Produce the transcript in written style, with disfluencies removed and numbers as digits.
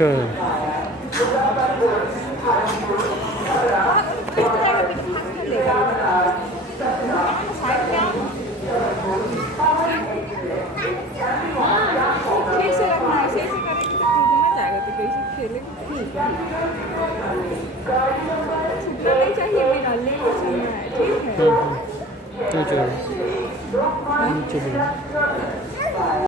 अच्छा। ठीक से रखना, ऐसे ऐसे करेंगे तो टूट ना जाएगा, तो कैसे खेलेंगे तो ठीक है। छूटना नहीं चाहिए, बिना लेके चलना है, ठीक है। तो चलो हाँ? नीचे भी